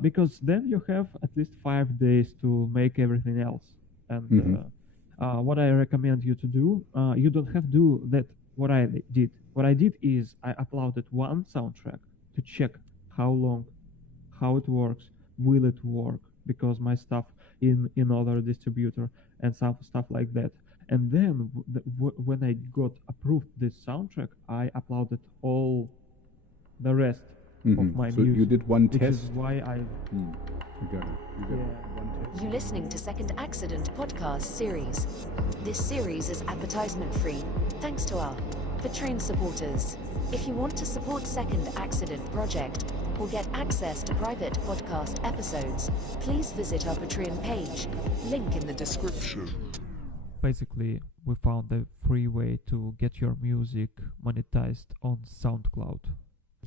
because then you have at least 5 days to make everything else. And Mm-hmm. what I recommend you to do, you don't have to do that. What I did, what I did is I uploaded one soundtrack to check how long, how it works, will it work, because my stuff in other distributor and some stuff like that. And then when I got approved this soundtrack, I uploaded all the rest of Mm-hmm. my So you music, did one which is test. why I I got it. You got one test. You're listening to Second Accident podcast series. This series is advertisement free, thanks to our Patreon supporters. If you want to support Second Accident project or get access to private podcast episodes, please visit our Patreon page, link in the description. basically we found a free way to get your music monetized on SoundCloud.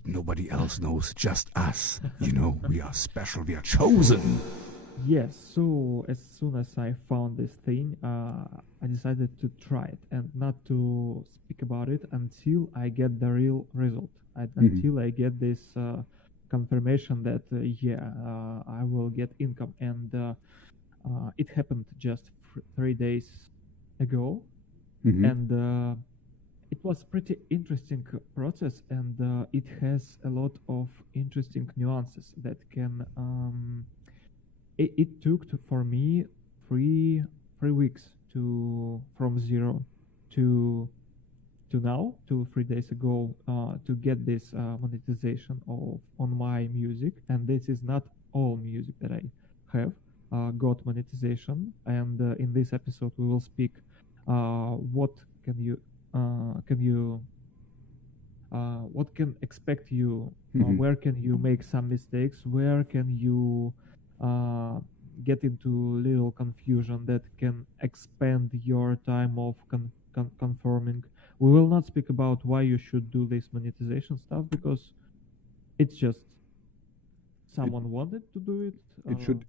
Nobody else knows, just us. You know, we are special, we are chosen. Yes, so as soon as I found this thing, I decided to try it and not to speak about it until I get the real result. Until I get this confirmation that, I will get income. And it happened just 3 days ago. And it was pretty interesting process, and it has a lot of interesting nuances that can it took for me three weeks to from zero to now to 3 days ago to get this monetization of on my music. And this is not all music that I have got monetization. And in this episode we will speak what can you what can expect you, where can you make some mistakes, where can you get into little confusion that can expand your time of conforming. We will not speak about why you should do this monetization stuff, because it's just someone wanted to do it.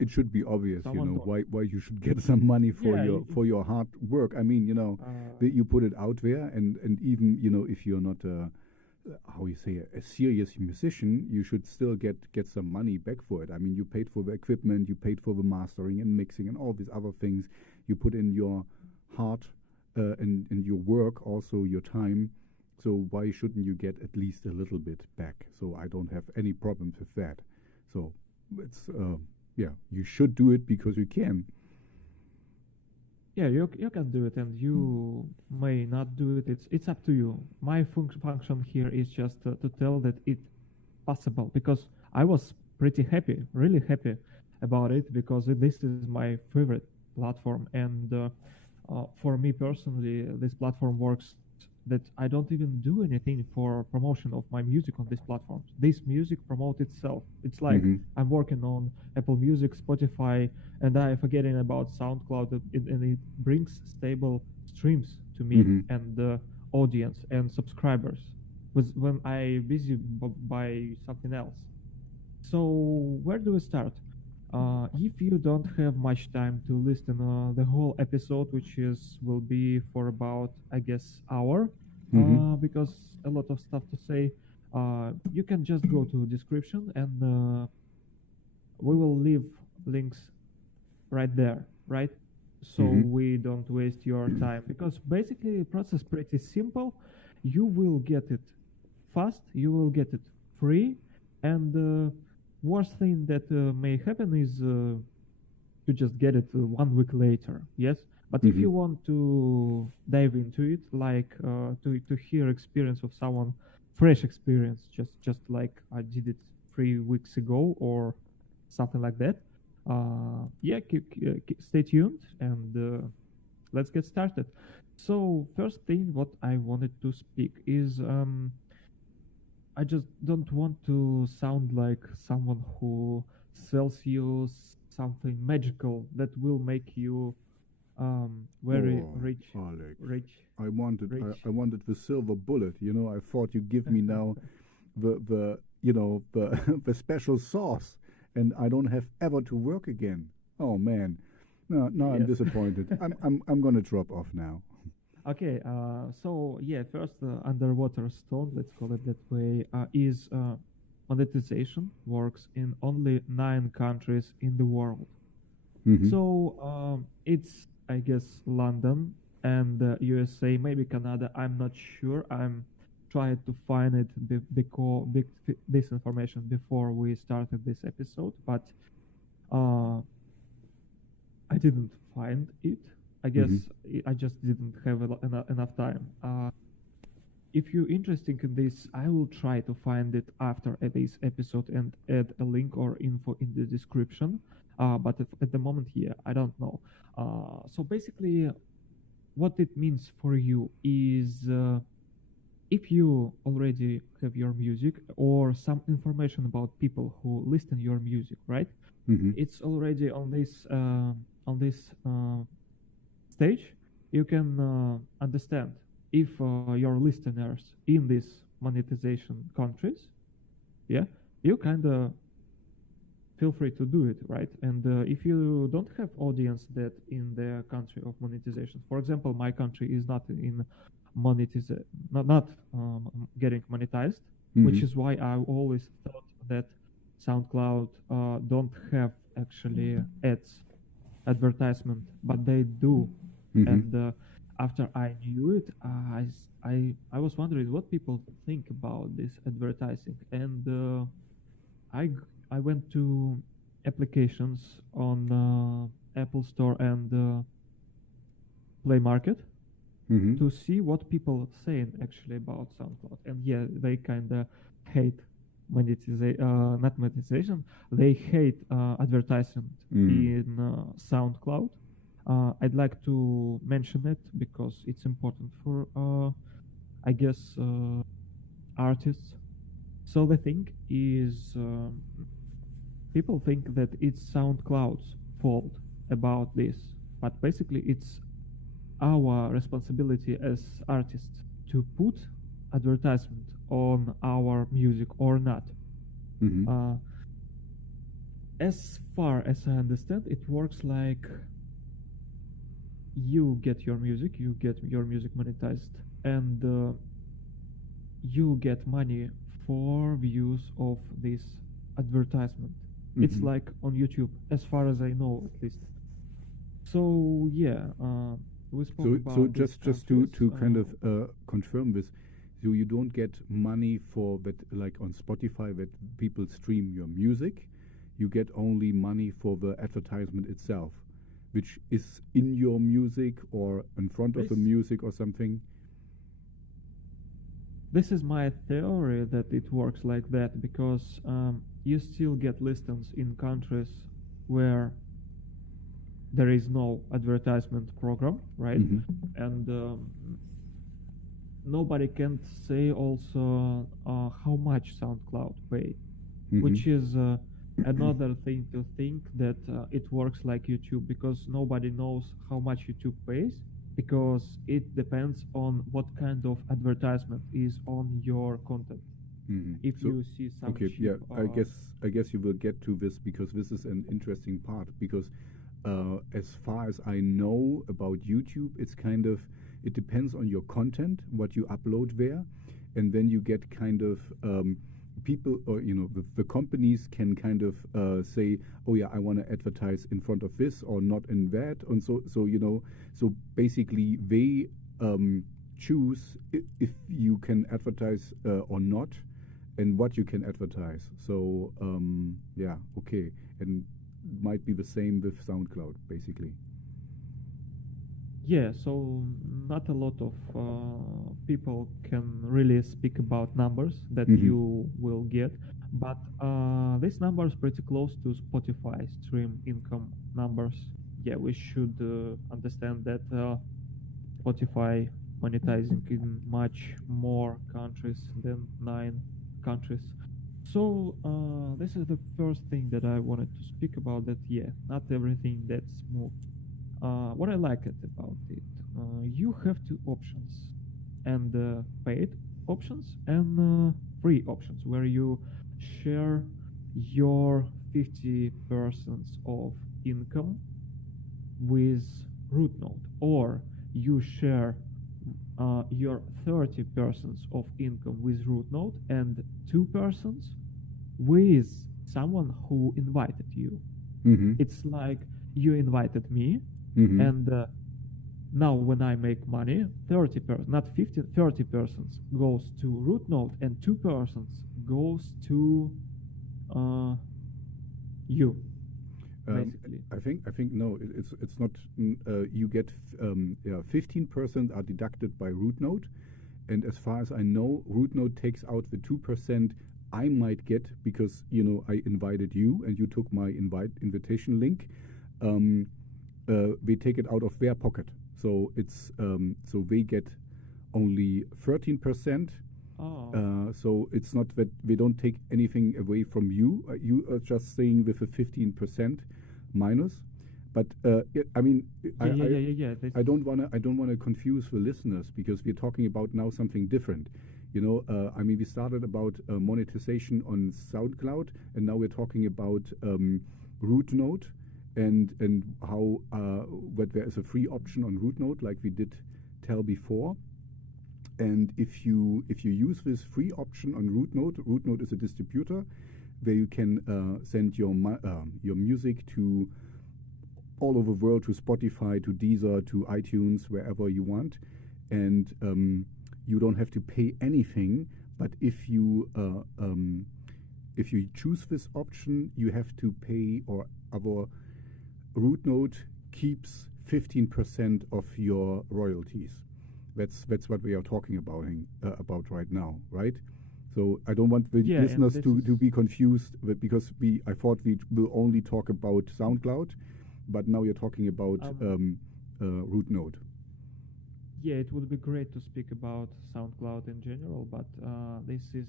It should be obvious, you know, don't. why you should get some money for Yeah, for your hard work. I mean, you know, that you put it out there, and even, you know, if you're not how you say, a serious musician, you should still get some money back for it. I mean, you paid for the equipment, you paid for the mastering and mixing and all these other things. You put in your heart and your work, also your time. So why shouldn't you get at least a little bit back? So I don't have any problems with that. So it's you should do it because you can. Yeah, you can do it, and you may not do it. It's up to you. My function here is just to tell that it's possible, because I was pretty happy, really happy about it, because this is my favorite platform. And for me personally, this platform works that I don't even do anything for promotion of my music on this platform. This music promotes itself. It's like I'm working on Apple Music, Spotify, and I'm forgetting about SoundCloud, and it brings stable streams to me and audience and subscribers when I busy by something else. So where do we start? If you don't have much time to listen the whole episode, which will be for about, I guess, hour, because a lot of stuff to say, you can just go to description, and we will leave links right there, right? So we don't waste your time, because basically the process pretty simple. You will get it fast, you will get it free, and worst thing that may happen is you just get it 1 week later. Yes, but if you want to dive into it, like to hear experience of someone, fresh experience, just like I did it 3 weeks ago or something like that, stay tuned, and let's get started. So first thing what I wanted to speak is I just don't want to sound like someone who sells you something magical that will make you very rich. Alex, Rich. I wanted Rich. I wanted the silver bullet. You know, I thought you give me now the you know the the special sauce, and I don't have ever to work again. Oh man, no, I'm Yes. disappointed. I'm gonna drop off now. Okay, so yeah, first underwater stone, let's call it that way, is monetization works in only 9 countries in the world. Mm-hmm. So it's, I guess, London and USA, maybe Canada. I'm not sure. I'm trying to find it this information before we started this episode, but uh, I didn't find it. I guess I just didn't have enough time. If you're interested in this, I will try to find it after this episode and add a link or info in the description. But at the moment here, I don't know. So basically, what it means for you is if you already have your music or some information about people who listen your music, right? Mm-hmm. It's already on this stage. You can understand if your listeners in these monetization countries, yeah, you kind of feel free to do it, right? And if you don't have audience that in the country of monetization, for example, my country is not in monetization, not getting monetized, which is why I always thought that SoundCloud don't have actually ads, advertisement, but they do. And after I knew it, I was wondering what people think about this advertising, and I went to applications on Apple Store and Play Market to see what people are saying actually about SoundCloud. And yeah, they kind of hate not monetization. They hate advertisement in SoundCloud. I'd like to mention it because it's important for, I guess, artists. So the thing is, people think that it's SoundCloud's fault about this, but basically it's our responsibility as artists to put advertisement on our music or not. As far as I understand, it works like you get your music monetized, and you get money for views of this advertisement. It's like on YouTube, as far as I know, at least. So yeah, we spoke about. So just to kind of confirm this, so you don't get money for that, like on Spotify, that people stream your music. You get only money for the advertisement itself, which is in your music or in front of the music or something. This is my theory that it works like that, because you still get listens in countries where there is no advertisement program, right? And nobody can say also how much SoundCloud pay, which is another thing to think that it works like YouTube, because nobody knows how much YouTube pays, because it depends on what kind of advertisement is on your content. If you see some cheap, I guess you will get to this, because this is an interesting part, because as far as I know about YouTube, it's kind of, it depends on your content, what you upload there, and then you get kind of people, or the companies can kind of say, oh yeah, I want to advertise in front of this or not in that, and so basically they choose if you can advertise or not, and what you can advertise. So yeah, okay, and might be the same with SoundCloud, basically. Yeah, so not a lot of people can really speak about numbers that you will get, but this number is pretty close to Spotify stream income numbers. Yeah, we should understand that Spotify monetizing in much more countries than 9 countries. So this is the first thing that I wanted to speak about, that yeah, not everything that's smooth. What I like it about it, you have 2 options, and paid options and free options, where you share your 50% of income with root node, or you share your 30% of income with root node, and 2% with someone who invited you. It's like you invited me, and now when I make money, 30 not 50, 30 persons goes to root node, and 2 persons goes to you, basically. I think no, it's not. You get 15% are deducted by root node, and as far as I know, root node takes out the 2% I might get because I invited you and you took my invitation link. They take it out of their pocket, so it's so they get only 13%. So it's not that they don't take anything away from you. You are just saying with a 15% minus. But I mean, I don't wanna confuse the listeners because we're talking about now something different. I mean, we started about monetization on SoundCloud, and now we're talking about root node and how that there is a free option on root node, like we did tell before. And if you use this free option on root node is a distributor where you can send your music to all over the world, to Spotify, to Deezer, to iTunes, wherever you want, and you don't have to pay anything. But if you choose this option, you have to pay, or our root node keeps 15% of your royalties. That's what we are talking about right now, right? So I don't want the listeners to be confused because I thought we will only talk about SoundCloud, but now you're talking about root node. Yeah, it would be great to speak about SoundCloud in general, but this is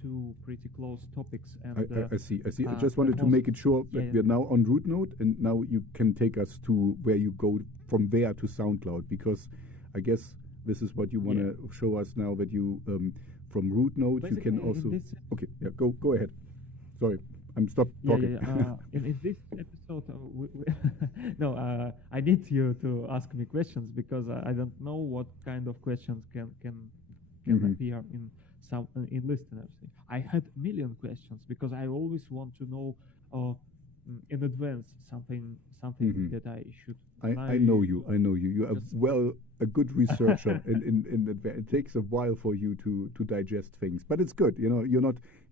two pretty close topics. And I see. I just wanted to make it sure that we're now on root node, and now you can take us to where you go from there to SoundCloud, because I guess this is what you want to show us now, that you from root node you can also. Okay, go ahead. Sorry, I'm stopped talking. In this episode, I need you to ask me questions because I don't know what kind of questions can appear in listeners. I had a million questions because I always want to know in advance something that I should. I know you. You are a good researcher, and it takes a while for you to digest things. But it's good. You're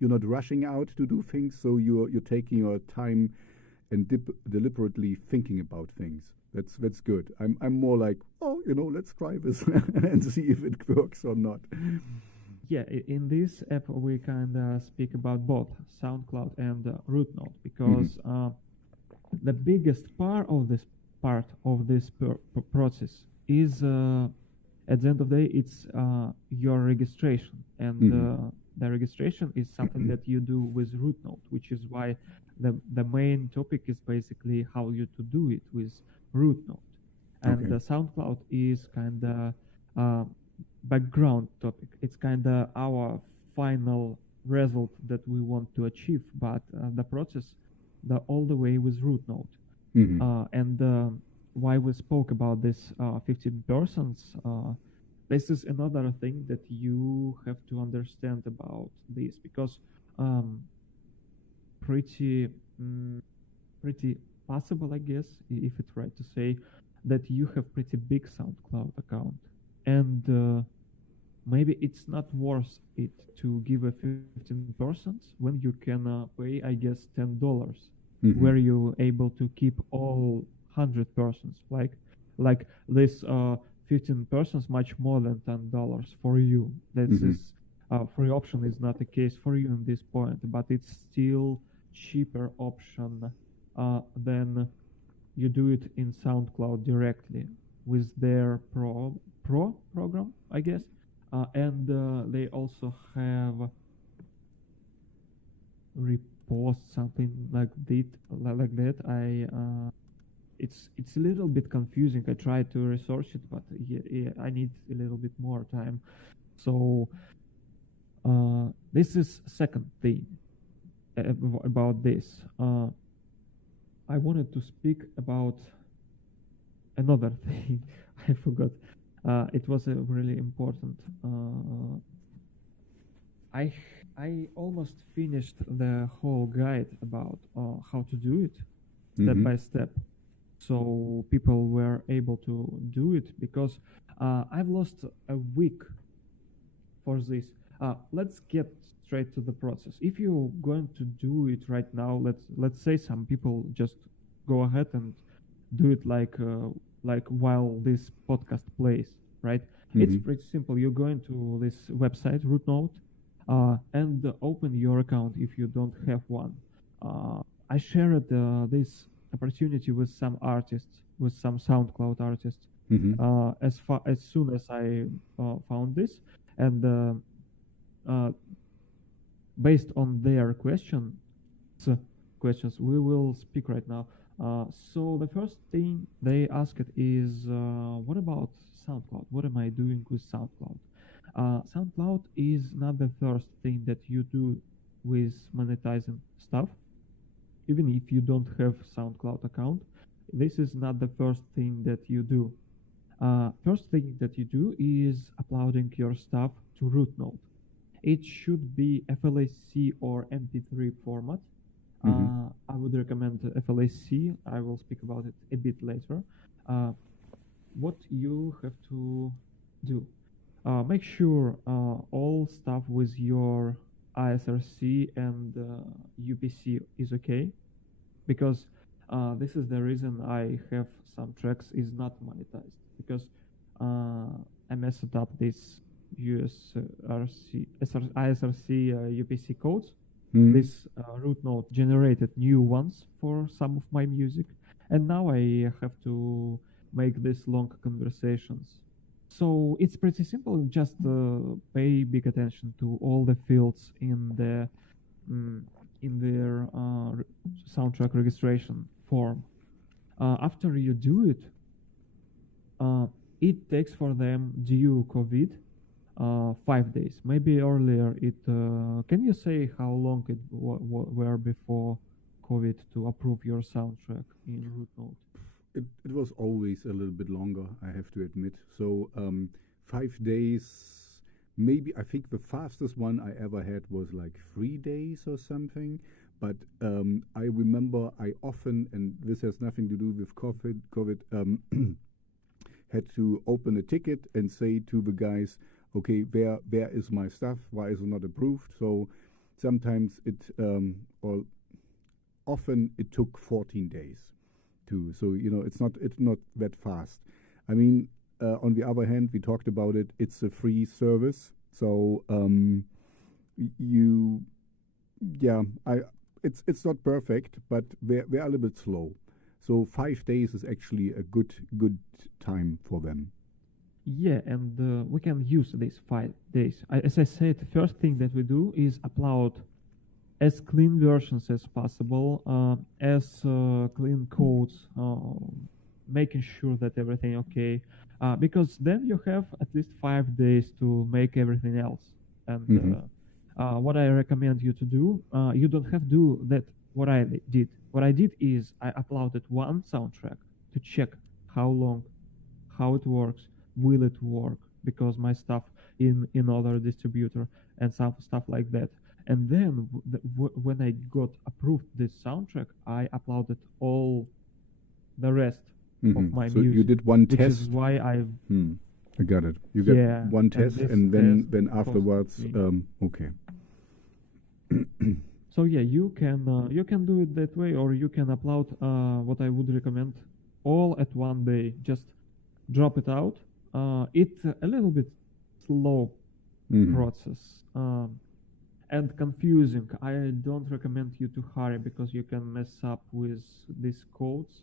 not rushing out to do things, so you're taking your time and deliberately thinking about things. That's good. I'm more like, let's try this and see if it works or not. Yeah, in this app we kind of speak about both SoundCloud and root node because the biggest part of this process is at the end of the day it's your registration, and the registration is something that you do with root node, which is why the main topic is basically how you to do it with root node, and the SoundCloud is kind of background topic. It's kind of our final result that we want to achieve, but the process all the way with root node. And why we spoke about this 15 persons, this is another thing that you have to understand about this, because pretty possible, I guess, if it's right to say, that you have pretty big SoundCloud account, and maybe it's not worth it to give a 15 persons when you can pay, I guess, $10, where you able to keep all 100 persons. Like this 15 persons much more than $10 for you. That is free option is not the case for you in this point, but it's still cheaper option than you do it in SoundCloud directly with their pro program, I guess. And they also have repost something like that. It's a little bit confusing. I tried to research it, but I need a little bit more time. So this is second thing about this. I wanted to speak about another thing. I forgot. It was a really important I I almost finished the whole guide about how to do it step Mm-hmm. by step, so people were able to do it because I've lost a week for this. Let's get straight to the process. If you're going to do it right now, let's say some people just go ahead and do it like while this podcast plays, right? It's Mm-hmm. pretty simple. You're going to this website, RootNote, and open your account if you don't have one. I shared this opportunity with some artists, with some SoundCloud artists, Mm-hmm. as soon as I found this, and uh, based on their questions we will speak right now. So the first thing they asked is, what about SoundCloud? What am I doing with SoundCloud? SoundCloud is not the first thing that you do with monetizing stuff. Even if you don't have SoundCloud account, this is not the first thing that you do. First thing that you do is uploading your stuff to RootNote. It should be FLAC or MP3 format. Mm-hmm. I would recommend FLAC. I will speak about it a bit later. What you have to do, make sure all stuff with your ISRC and UPC is okay, because this is the reason I have some tracks is not monetized, because I messed up this ISRC UPC codes. Mm-hmm. This root node generated new ones for some of my music, and now I have to make these long conversations. So it's pretty simple. Just pay big attention to all the fields in their soundtrack registration form. After you do it, it takes for them due COVID 5 days, maybe earlier. Can you say how long it were before COVID to approve your soundtrack in RootNote? It was always a little bit longer, I have to admit. So 5 days, maybe. I think the fastest one I ever had was like 3 days or something. But I remember I often, and this has nothing to do with COVID, had to open a ticket and say to the guys, okay, where is my stuff? Why is it not approved? So sometimes or often it took 14 days. So it's not that fast. I mean, on the other hand, we talked about it. It's a free service, so it's not perfect, but they're a little bit slow. So 5 days is actually a good time for them. Yeah, and we can use these 5 days. As I said, the first thing that we do is upload as clean versions as possible, as clean codes, making sure that everything okay, because then you have at least 5 days to make everything else. And what I recommend you to do, you don't have to do that. What I did is I uploaded one soundtrack to check how it works, will it work, because my stuff in other distributor and some stuff like that. And then when I got approved this soundtrack, I uploaded all the rest of my so music. you did one which test. is why I got it. You got one test, and then afterwards, okay. So yeah, you can do it that way, or you can upload what I would recommend all at one day. Just drop it out. It's a little bit slow process. And confusing. I don't recommend you to hurry, because you can mess up with these codes,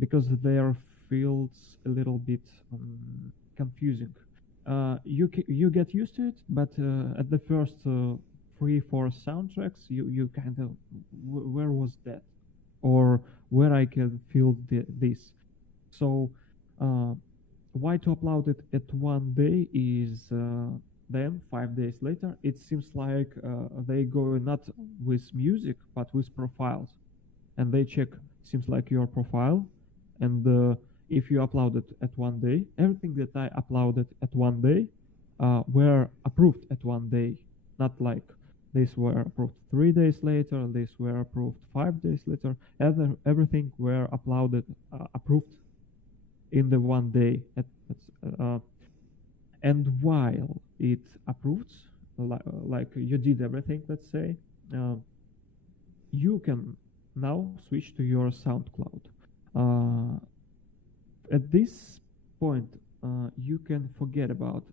because they are fields a little bit confusing. You get used to it, but at the first 3-4 soundtracks, you kind of where was that, or where I can fill this. So why to upload it at one day is. Then 5 days later, it seems like they go not with music but with profiles, and they check seems like your profile, and if you upload it at one day, everything that I uploaded at one day were approved at one day. not like these were approved 3 days later, these were approved 5 days later. Everything were approved in the one day. And while it approves, like you did everything, let's say, you can now switch to your SoundCloud. At this point, you can forget about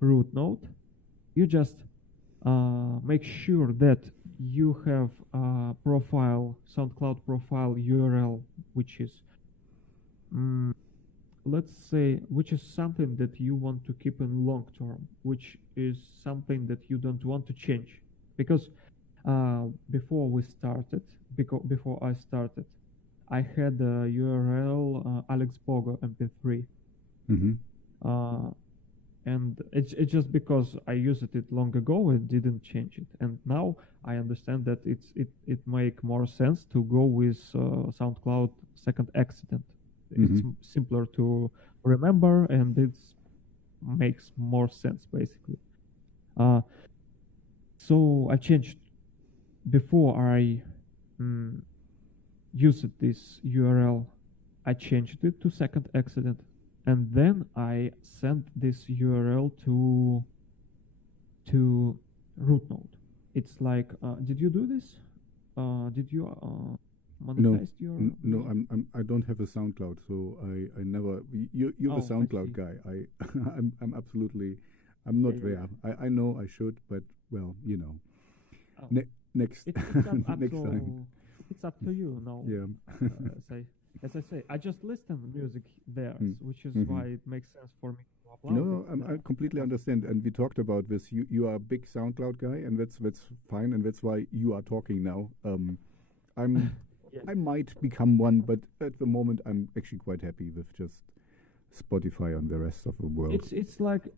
root node. You just make sure that you have a profile, SoundCloud profile URL, which is let's say, which is something that you want to keep in long term, which is something that you don't want to change. Because before I started, I had a URL Alex Bogo MP3. And it's just because I used it long ago and didn't change it. And now I understand that it make more sense to go with SoundCloud second accident. It's simpler to remember, and it makes more sense, basically. So I changed before I used this URL. I changed it to second accident, and then I sent this URL to root node. It's like, did you do this? Did you monetized your? No, I don't have a SoundCloud, so I never. You're the SoundCloud guy. I'm absolutely. I'm not there. I know I should, but well, you know. Next next time. It's up to you. No. Yeah. As I say, I just listen to music there, which is why it makes sense for me to upload. No, I completely understand, and we talked about this. You are a big SoundCloud guy, and that's fine, and that's why you are talking now. I might become one, but at the moment I'm actually quite happy with just Spotify on the rest of the world. It's like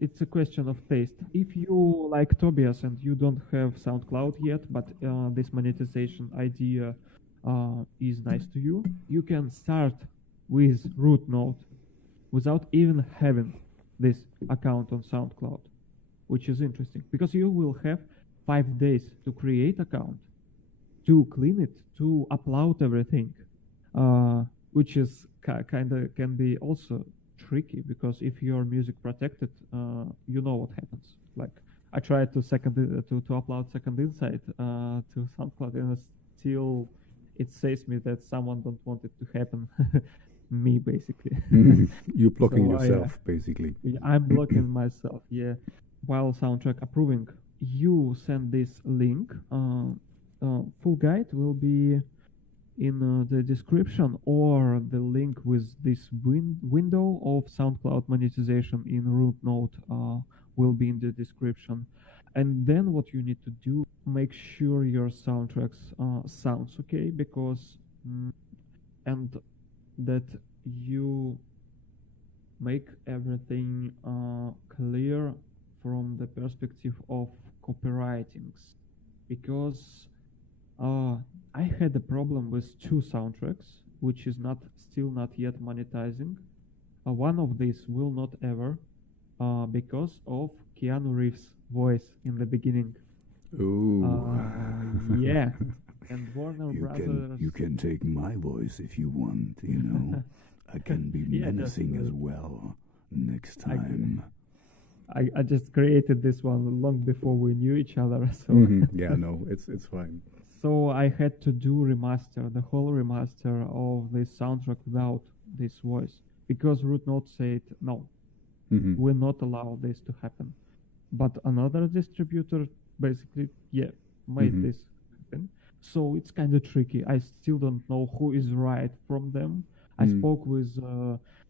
it's a question of taste. If you like Tobias and you don't have SoundCloud yet, but this monetization idea is nice to you, you can start with root node without even having this account on SoundCloud, which is interesting because you will have 5 days to create account, to clean it, to upload everything, which is kind of can be also tricky because if your music protected, you know what happens. Like I tried to upload Second Insight to SoundCloud, and still it says me that someone don't want it to happen. Me basically. You're blocking yourself basically. I'm blocking myself. Yeah. While Soundtrack approving, you send this link. Full guide will be in the description, or the link with this window of SoundCloud monetization in root node will be in the description. And then what you need to do, make sure your soundtracks sounds okay, because and that you make everything clear from the perspective of copywritings, because I had a problem with 2 soundtracks, which is still not yet monetizing. One of these will not ever, because of Keanu Reeves' voice in the beginning. Oh, yeah. And Warner Brothers. You can take my voice if you want. You know, I can be menacing as well next time. I just created this one long before we knew each other. So yeah, no, it's fine. So I had to do the whole remaster of this soundtrack without this voice, because root node said no, will not allow this to happen. But another distributor basically made this happen. So it's kind of tricky. I still don't know who is right from them. I spoke with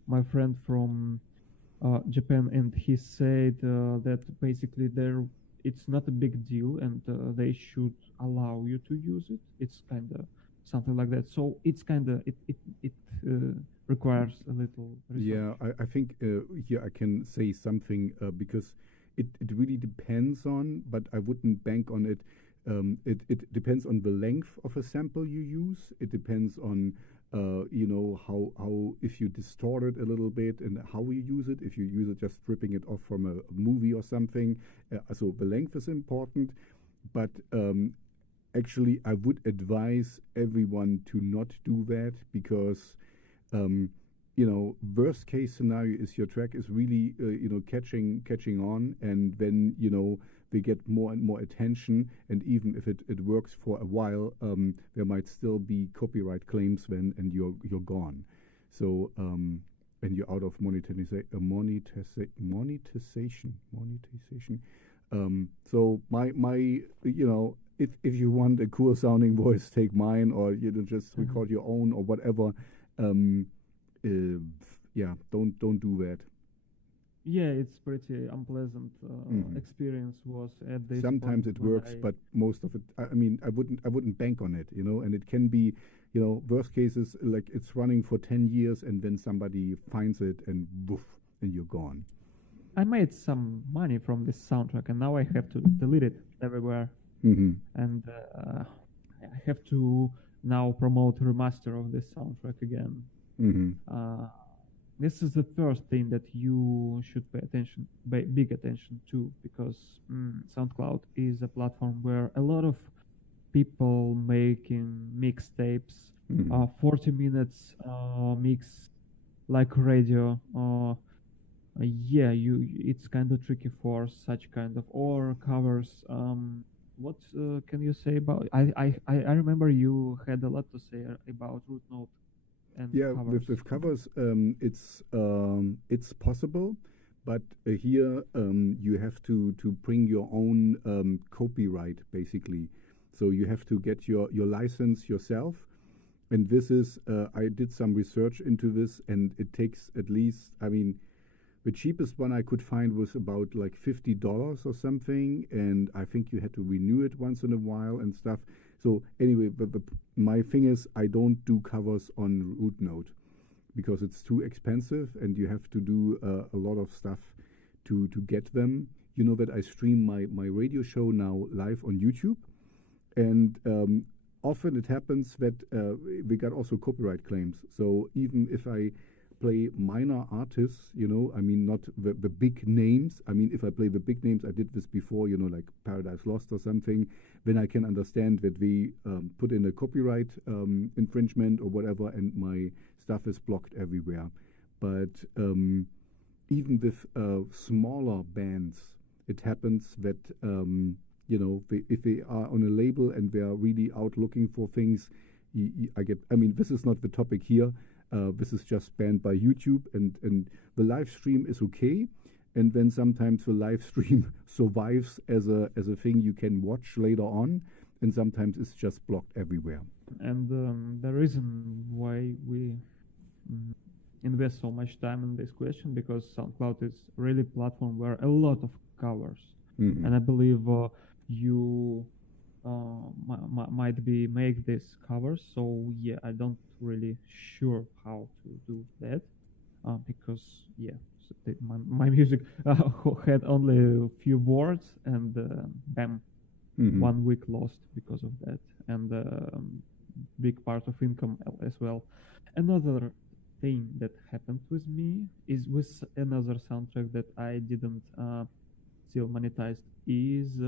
my friend from Japan, and he said that basically it's not a big deal, and they should allow you to use it. It's kind of something like that. So it's kind of it requires a little research. Yeah, I think here I can say something because it really depends on, but I wouldn't bank on it. It depends on the length of a sample you use. It depends on how if you distort it a little bit and how you use it. If you use it just stripping it off from a movie or something, so the length is important. But actually, I would advise everyone to not do that because worst case scenario is your track is really catching on, and then they get more and more attention, and even if it works for a while, there might still be copyright claims then, and you're gone. So and you're out of monetization. So my if you want a cool sounding voice, take mine, or just record your own or whatever. Don't do that. Yeah, it's pretty unpleasant experience was at this. Sometimes it works, but most of it, I wouldn't bank on it, and it can be, worst cases, like it's running for 10 years and then somebody finds it and boof, and you're gone. I made some money from this soundtrack and now I have to delete it everywhere. And I have to now promote a remaster of this soundtrack again. This is the first thing that you should pay big attention to, because SoundCloud is a platform where a lot of people making mixtapes, 40 minutes mix like radio. It's kind of tricky for such kind of or covers. What can you say about? I remember you had a lot to say about root note. With covers, it's possible, but here you have to bring your own copyright basically. So you have to get your license yourself, and this is I did some research into this, and it takes at least the cheapest one I could find was about like $50 or something, and I think you had to renew it once in a while and stuff. So anyway, my thing is I don't do covers on root note because it's too expensive and you have to do a lot of stuff to get them. You know that I stream my radio show now live on YouTube, and often it happens that we got also copyright claims. So even if I play minor artists, not the big names. If I play the big names, I did this before, like Paradise Lost or something, then I can understand that we put in a copyright infringement or whatever, and my stuff is blocked everywhere. But even with smaller bands, it happens that, if they are on a label and they are really out looking for things, this is not the topic here. This is just banned by YouTube, and the live stream is okay, and then sometimes the live stream survives as a thing you can watch later on, and sometimes it's just blocked everywhere. And the reason why we invest so much time in this question, because SoundCloud is really a platform where a lot of covers, and I believe you might be make these covers. So I don't really sure how to do that because my music had only a few words, and bam, 1 week lost because of that, and big part of income as well. Another thing that happened with me is with another soundtrack that I didn't still monetized is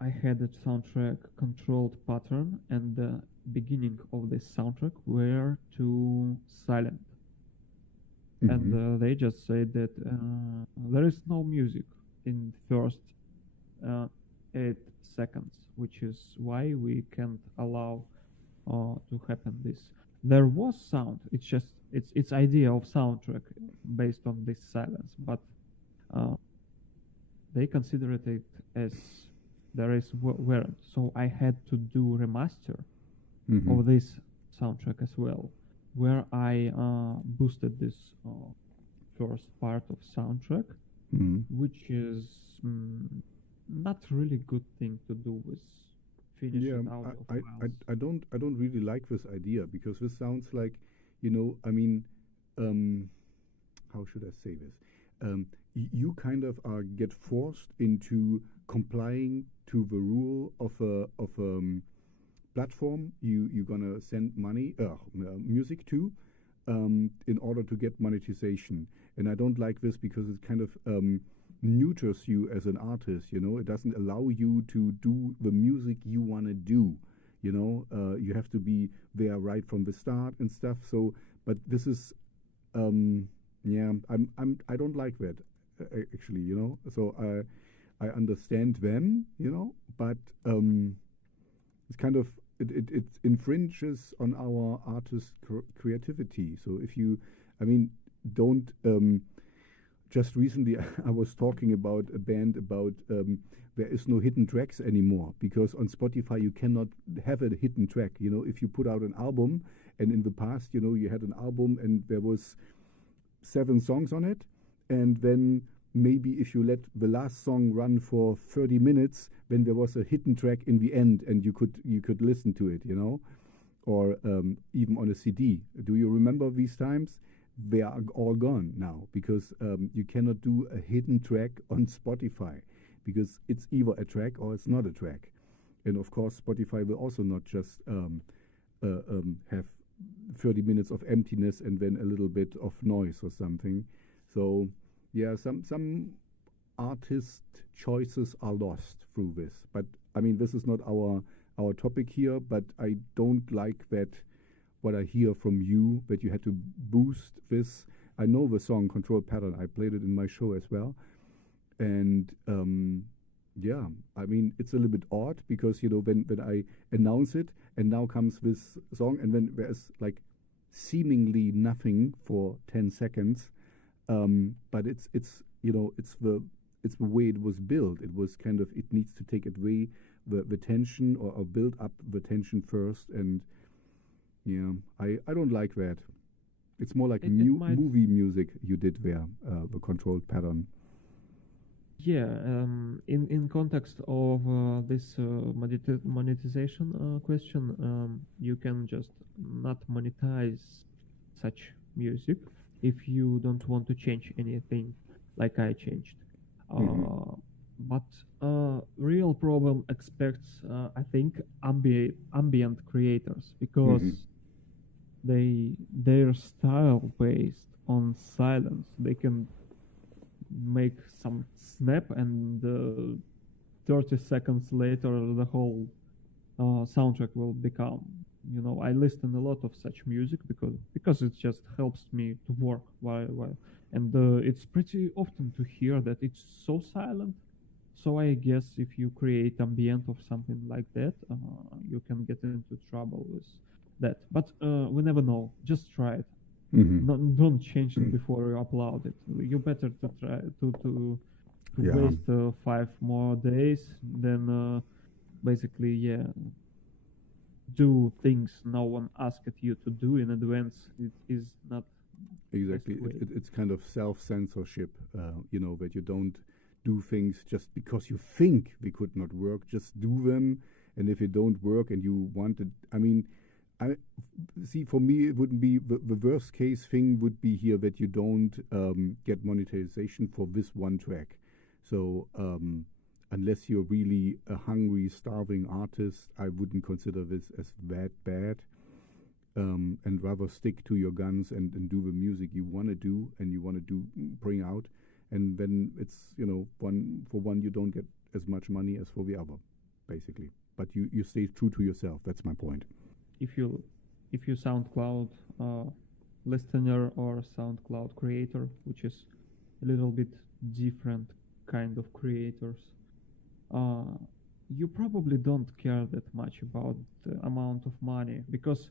I had a soundtrack controlled pattern, and the beginning of this soundtrack were too silent. And they just said that there is no music in first 8 seconds, which is why we can't allow to happen this. There was sound. It's just it's idea of soundtrack based on this silence, but they considered it as there is weren't. So I had to do remaster of this soundtrack as well, where I boosted this first part of soundtrack, which is not really good thing to do with finishing audio files. I don't really like this idea, because this sounds like, how should I say this? you kind of get forced into complying to the rule of a platform you're gonna send money music to in order to get monetization. And I don't like this because it kind of neuters you as an artist. It doesn't allow you to do the music you want to do. You have to be there right from the start and stuff. So, but this is I don't like that actually. So I understand them. But it's kind of it infringes on our artist creativity. So if you, don't. Just recently, I was talking about a band about there is no hidden tracks anymore, because on Spotify you cannot have a hidden track. If you put out an album, and in the past, you had an album and there was 7 songs on it, and then maybe if you let the last song run for 30 minutes, then there was a hidden track in the end, and you could listen to it, or even on a CD. Do you remember these times? They are all gone now, because you cannot do a hidden track on Spotify, because it's either a track or it's not a track. And of course, Spotify will also not just have 30 minutes of emptiness and then a little bit of noise or something. So yeah, some artist choices are lost through this. But this is not our topic here, but I don't like that. What I hear from you, that you had to boost this. I know the song Control Pattern. I played it in my show as well. And it's a little bit odd, because, when I announce it and now comes this song, and then there's like seemingly nothing for 10 seconds. But it's the way it was built. It was kind of, it needs to take away the tension, or build up the tension first. And yeah, I don't like that. It's more like movie music you did there, the controlled pattern. Yeah, in context of this monetization question, you can just not monetize such music if you don't want to change anything, like I changed. But real problem expects, I think, ambient creators, because their style based on silence. They can make some snap, and 30 seconds later the whole soundtrack will become, I listen a lot of such music because it just helps me to work while and it's pretty often to hear that it's so silent. So I guess if you create ambient of something like that, you can get into trouble with that. But we never know. Just try it. Don't change it before you upload it. You better to try to waste 5 more days than basically do things no one asked you to do in advance. It is not exactly. It's kind of self-censorship. That you don't do things just because you think they could not work. Just do them, and if it don't work and you want it, I see. For me, it wouldn't be the worst case thing. Would be here that you don't get monetization for this one track. So unless you're really a hungry, starving artist, I wouldn't consider this as that bad. And rather stick to your guns and do the music you want to do and you want to bring out. And then it's, one you don't get as much money as for the other, basically. But you stay true to yourself. That's my point. If you SoundCloud listener or SoundCloud creator, which is a little bit different kind of creators, you probably don't care that much about the amount of money, because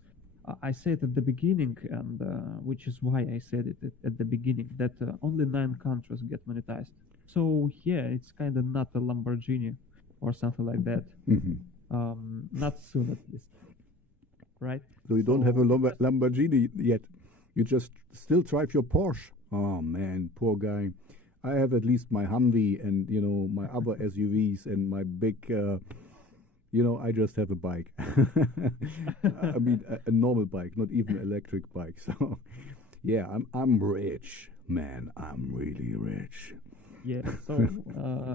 I said at the beginning, and which is why I said it at the beginning, that only 9 countries get monetized. So yeah, it's kind of not a Lamborghini or something like that. Not soon, at least. Right? So you don't have a Lamborghini yet. You just still drive your Porsche. Oh man, poor guy. I have at least my Humvee and my other SUVs and my big. I just have a bike. A normal bike, not even electric bike. So, yeah, I'm rich, man. I'm really rich. Yeah, so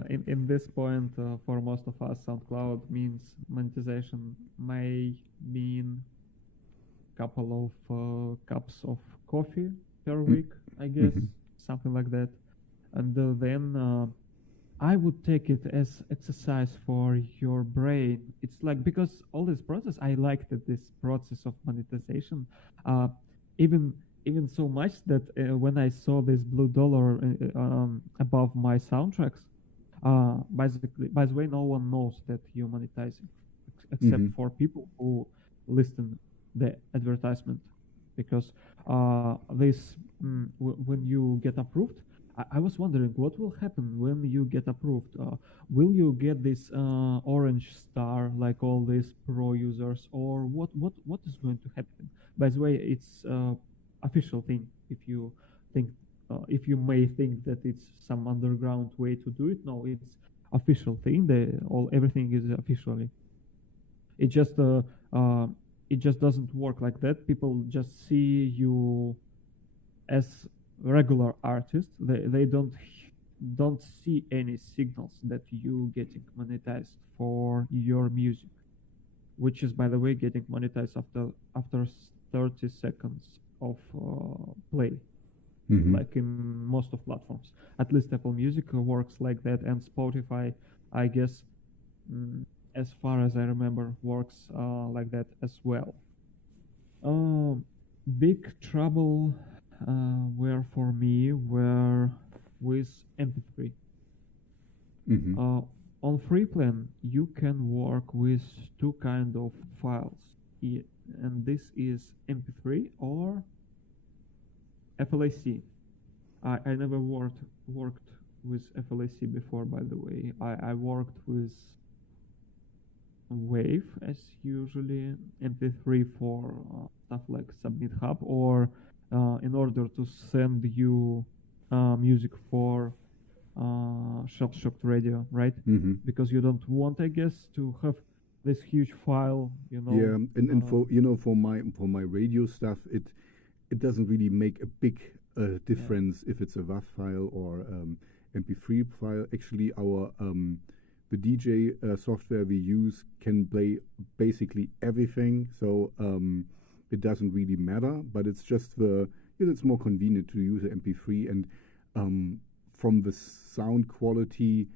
in this point, for most of us, SoundCloud means monetization may mean couple of cups of coffee per week, I guess, something like that. And then I would take it as exercise for your brain. It's like, because all this process, I liked it, this process of monetization, uh, even even so much that when I saw this blue dollar above my soundtracks, basically, by the way, no one knows that you're monetizing, except for people who listen the advertisement, because this when you get approved, I was wondering what will happen when you get approved. Will you get this orange star like all these pro users, or what is going to happen? By the way, it's official thing. Think, if you may think that it's some underground way to do it, no, it's official thing. Everything is officially. It just doesn't work like that. People just see you as regular artist. They don't see any signals that you getting monetized for your music, which is, by the way, getting monetized after 30 seconds of play, like in most of platforms. At least Apple Music works like that, and Spotify, I guess, as far as I remember, works like that as well. Big trouble for me were with MP3. On free plan, you can work with two kind of files, and this is MP3 or FLAC. I never worked with FLAC before, by the way. I worked with Wave as usually, MP3 for stuff like Submit Hub, or in order to send you music for shell-shocked radio, right? Because you don't want, I guess, to have this huge file, Yeah, and for my radio stuff, it doesn't really make a big difference if it's a WAV file or MP3 file. Actually, the DJ software we use can play basically everything, so it doesn't really matter. But it's just it's more convenient to use an MP3, and from the sound quality,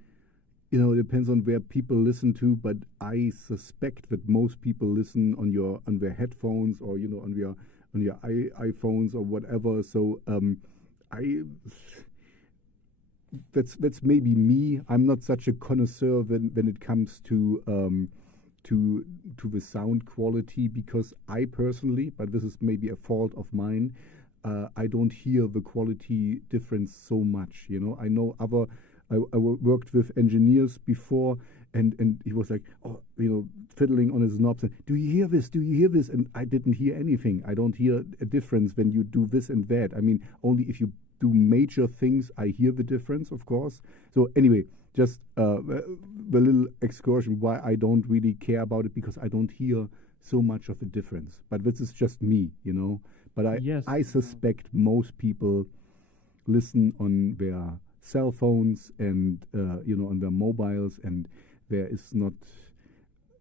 it depends on where people listen to. But I suspect that most people listen on their headphones, or on your iPhones or whatever. So that's maybe me. I'm not such a connoisseur when it comes to the sound quality, because I personally, but this is maybe a fault of mine, I don't hear the quality difference so much. I know I worked with engineers before, and he was like, fiddling on his knobs, and, do you hear this? Do you hear this? And I didn't hear anything. I don't hear a difference when you do this and that. I mean, only if you do major things, I hear the difference, of course. So anyway, just the little excursion why I don't really care about it, because I don't hear so much of a difference. But this is just me, But I suspect most people listen on their cell phones and on their mobiles, and there is not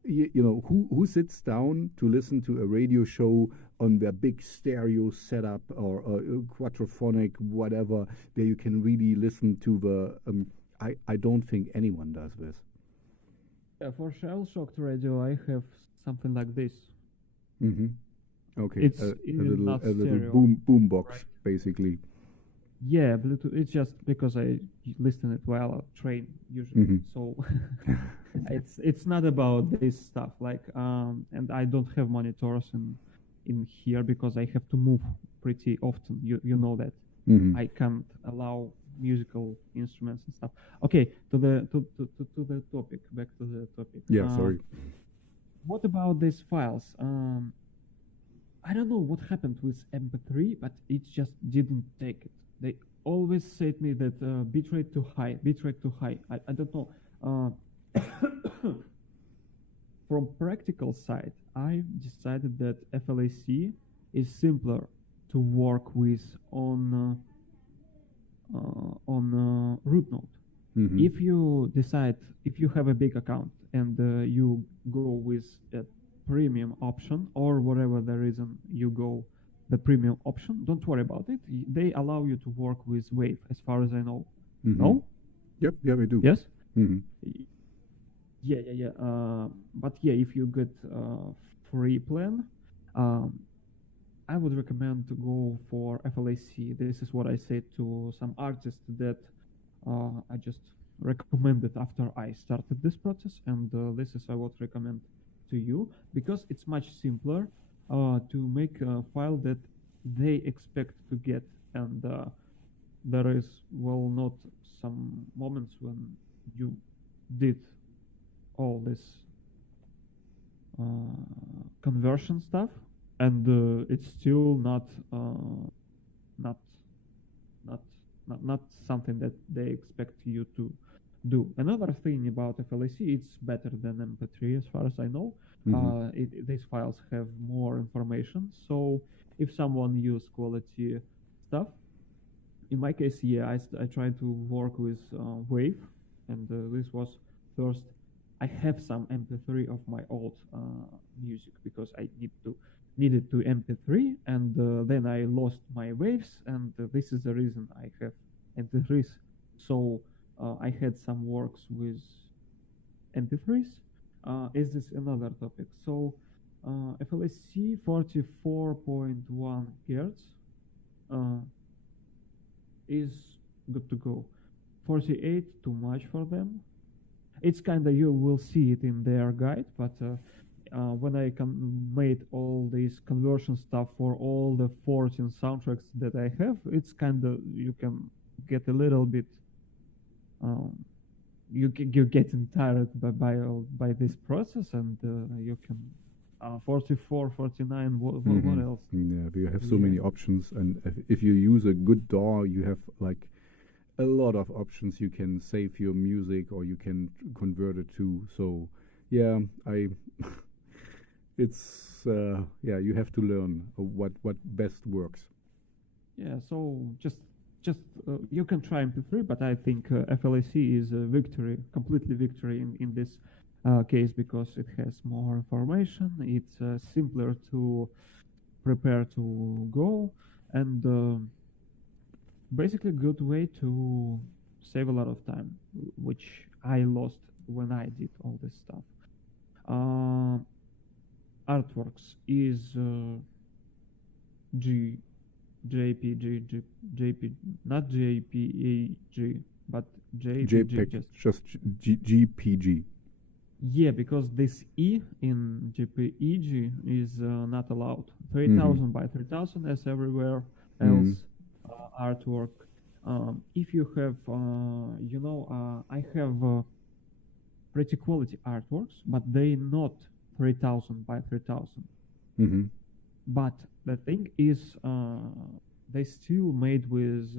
who sits down to listen to a radio show on their big stereo setup or quadraphonic whatever, where you can really listen to the I don't think anyone does this. For shell-shocked radio, I have something like this. Okay, It's a not little stereo, boom box, right? basically. Yeah, Bluetooth. It's just because I listen it while I train usually. So it's not about this stuff. Like and I don't have monitors in here because I have to move pretty often. You know that. I can't allow musical instruments and stuff. Okay, to the topic. Back to the topic. Yeah, sorry. What about these files? I don't know what happened with MP3, but it just didn't take it. They always said me that bitrate too high. I don't know. From practical side, I decided that FLAC is simpler to work with on root node. If you decide, if you have a big account and you go with a premium option or whatever the reason you go the premium option, don't worry about it. They allow you to work with Wave, as far as I know. No? Yep, yeah, we do. Yes? Yeah. But yeah, if you get free plan, I would recommend to go for FLAC. This is what I said to some artists that I just recommended after I started this process, and this is I would recommend to you, because it's much simpler to make a file that they expect to get, and there is, well, not some moments when you did all this conversion stuff and it's still not something that they expect you to do. Another thing about FLAC, it's better than MP3 as far as I know. These files have more information, so if someone use quality stuff, in my case, yeah, I tried to work with Wave, and this was first. I have some MP3 of my old music because I needed to MP3, and then I lost my waves, and this is the reason I have MP3s. So I had some works with MP3s. Is this another topic? So FLAC 44.1 Hz is good to go. 48 too much for them. It's kinda, you will see it in their guide, but when I made all this conversion stuff for all the 14 soundtracks that I have, it's kinda, you can get a little bit, you're getting tired by this process, and you can 44, 49, what else? Yeah, we have so many options, and if you use a good DAW, you have like a lot of options. You can save your music or you can convert it to. So yeah, it's you have to learn what best works. Yeah, so just you can try MP3, but I think FLAC is a victory, completely victory in this case, because it has more information. It's simpler to prepare to go, and basically good way to save a lot of time, which I lost when I did all this stuff. Artworks is JPG, not JPEG, but JPEG, just GPG. Yeah, because this E in JPEG is not allowed. 3000 by 3000 as everywhere else. Artwork. If you have, I have pretty quality artworks, but they not 3000 by 3000. But the thing is, they still made with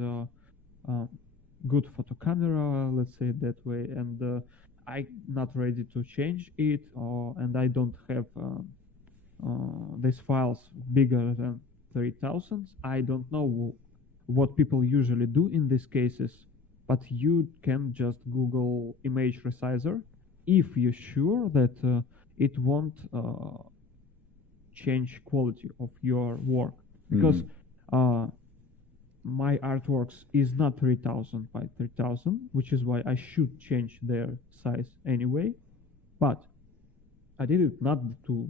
good photo camera, let's say it that way, and I'm not ready to change it, and I don't have these files bigger than 3000. I don't know what people usually do in these cases, but you can just Google image resizer if you're sure that it won't change quality of your work, because my artworks is not 3000 by 3000, which is why I should change their size anyway. But I did it not to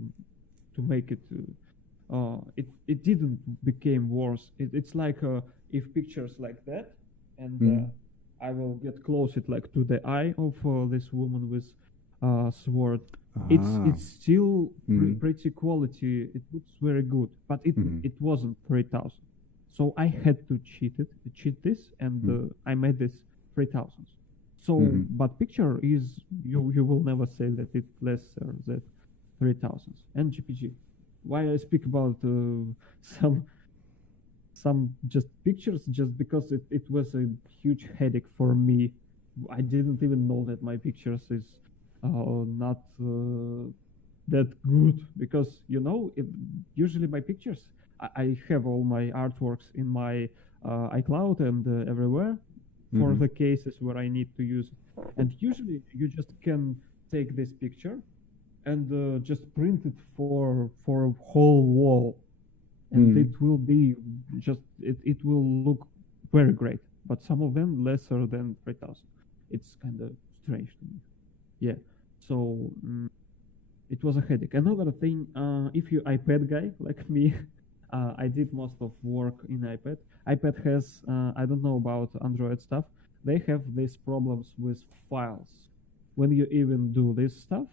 make it it didn't became worse. It's like if pictures like that, and I will get close it like to the eye of this woman with sword. It's still pretty quality. It looks very good, but it wasn't 3000. So I had to cheat this, and I made this 3000. So, but picture is you will never say that it's lesser than 3000. And GPG. Why I speak about some just pictures, just because it was a huge headache for me. I didn't even know that my pictures is not that good, because usually my pictures, I have all my artworks in my iCloud and everywhere, for the cases where I need to use it. And usually you just can take this picture and just print it for a whole wall, and it will be it will look very great. But some of them lesser than 3,000. It's kind of strange to me. Yeah. So it was a headache. Another thing, if you iPad guy like me, I did most of work in iPad. iPad has, I don't know about Android stuff. They have these problems with files when you even do this stuff.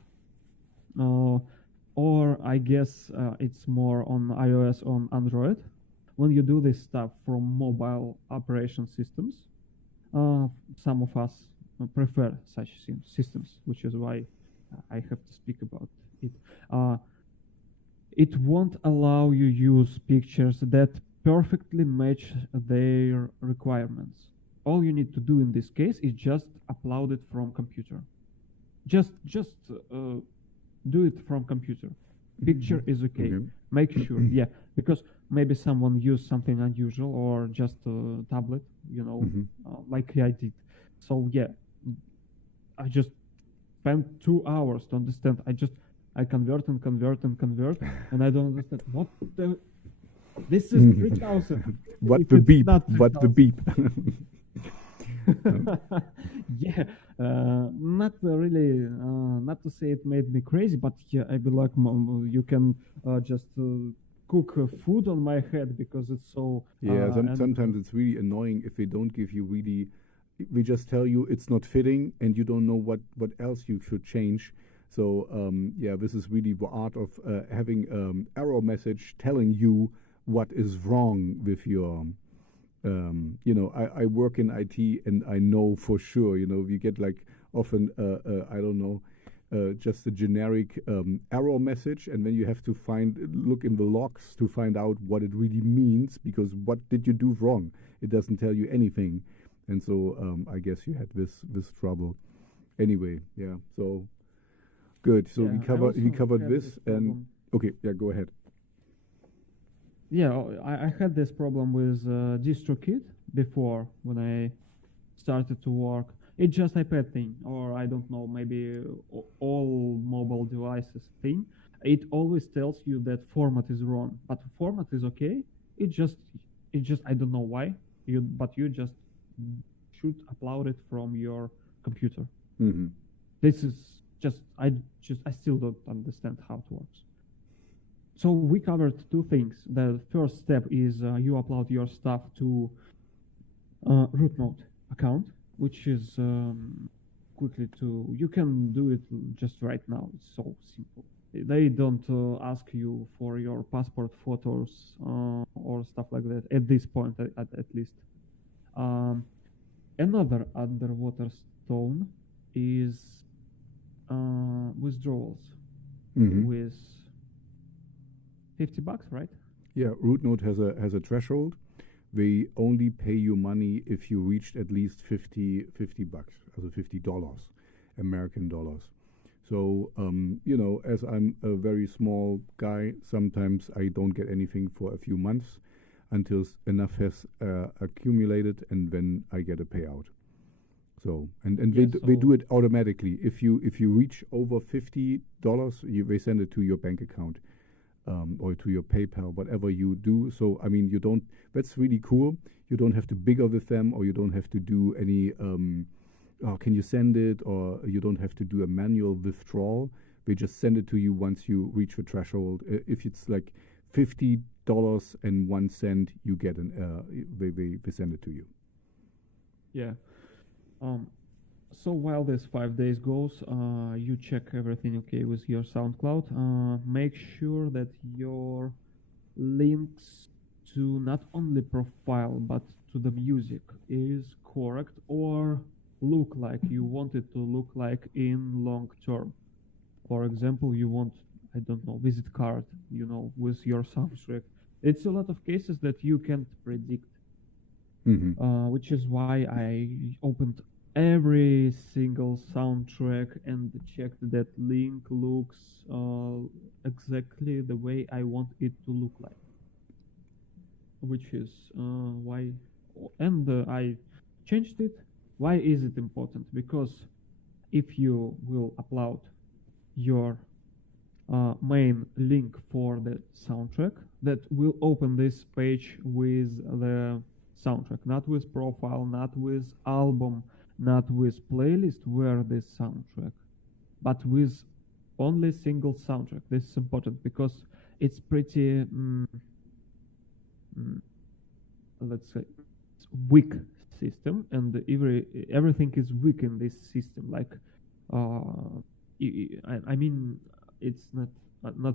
Or I guess it's more on iOS, on Android. When you do this stuff from mobile operation systems, some of us prefer such systems, which is why I have to speak about it. It won't allow you use pictures that perfectly match their requirements. All you need to do in this case is just upload it from computer. Just do it from computer. Picture is okay. Make sure, yeah, because maybe someone used something unusual or just a tablet, like I did. So yeah, I just spent 2 hours to understand. I convert, and I don't understand what the. This is 3,000. What the beep? What the beep? Yeah, not really. Not to say it made me crazy, but yeah, I be like, you can just cook food on my head because it's so. Yeah, sometimes it's really annoying if they don't give you really. We just tell you it's not fitting, and you don't know what else you should change. So yeah, this is really the art of having error message telling you what is wrong with your. I work in IT, and I know for sure. You get like often I don't know. Just a generic error message, and then you have to look in the logs to find out what it really means, because what did you do wrong? It doesn't tell you anything, and so I guess you had this trouble. Anyway, yeah. So good. So yeah, we covered this, and okay, yeah, go ahead. Yeah, I had this problem with DistroKid before when I started to work. It's just iPad thing, or I don't know, maybe all mobile devices thing. It always tells you that format is wrong, but format is okay. It just I don't know why. But you just should upload it from your computer. This is I still don't understand how it works. So we covered two things. The first step is you upload your stuff to root node account, which is you can do it just right now. It's so simple. They don't ask you for your passport photos or stuff like that at this point, at least. Another underwater stone is withdrawals with $50, right? Yeah, root node has a threshold. They only pay you money if you reached at least $50, also $50, American dollars. So, as I'm a very small guy, sometimes I don't get anything for a few months until enough has accumulated, and then I get a payout. So, and they do it automatically. If you reach over $50, they send it to your bank account. Or to your PayPal, whatever you do. So, I mean, that's really cool. You don't have to bigger with them, or you don't have to do any, can you send it? Or you don't have to do a manual withdrawal. They just send it to you once you reach the threshold. If it's like $50.01, you get they send it to you. Yeah. So while this 5 days goes, you check everything okay with your SoundCloud. Make sure that your links to not only profile but to the music is correct or look like you want it to look like in long term. For example, you want, I don't know, visit card, with your soundtrack. It's a lot of cases that you can't predict, which is why I opened every single soundtrack and checked that link looks exactly the way I want it to look like, which is why, and I changed it Why is it important? Because if you will upload your main link for the soundtrack, that will open this page with the soundtrack, not with profile, not with album, not with playlist where this soundtrack, but with only single soundtrack. This is important because it's pretty let's say weak system, and everything is weak in this system. Like I mean, it's not